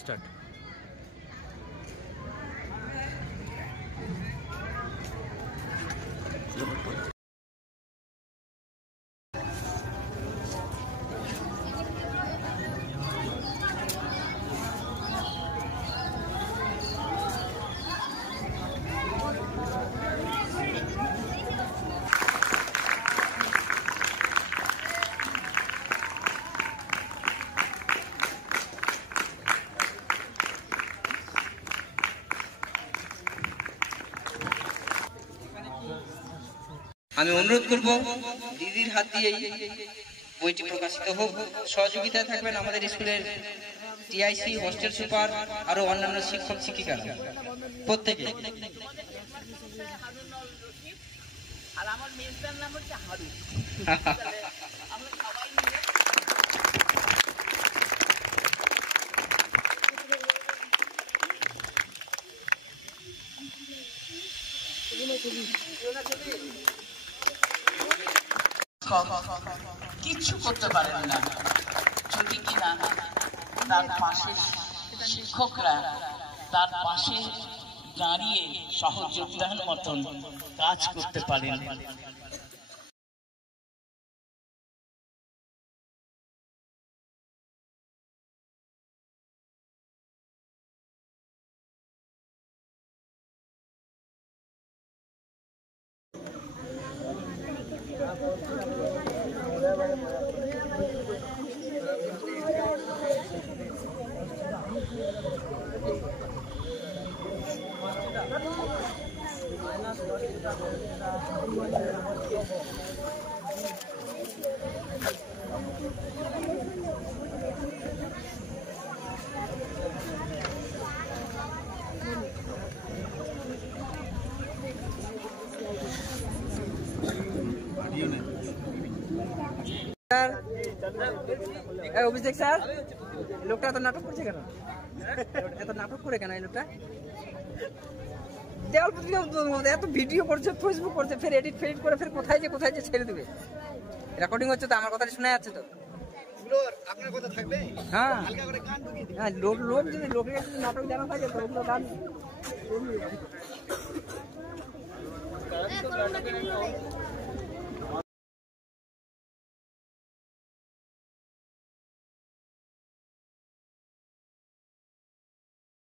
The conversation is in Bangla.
স্টার্ট। আমি অনুরোধ করব দিদির হাত দিয়ে বইটি প্রকাশিত হোক। সহযোগিতায় থাকবেন আমাদের স্কুলের টিআইসি, হোস্টেল সুপার, আরো অন্যান্য শিক্ষক শিক্ষিকারা প্রত্যেকে। আর আমার মেয়ের নাম হচ্ছে হারু। কিচ্ছু করতে পারেন না যদি কিনা তার পাশে শিক্ষকরা তার পাশে দাঁড়িয়ে সহযোগিতার মতন কাজ করতে পারেন। অভিষেক স্যার, লোকটা এত নাটক করছে কেন? এত নাটক করে কেন এই লোকটা? এত ভিডিও করছে, ফেসবুক করছে, ফের এডিট ফেডিট করে ফের কোথায় যে ছেড়ে দেবে। রেকর্ডিং হচ্ছে তো, আমার কথাটা শোনা যাচ্ছে তো। হ্যাঁ হ্যাঁ, লোক যদি লোকের যদি নাটক জানা থাকে তো ওগুলো গান।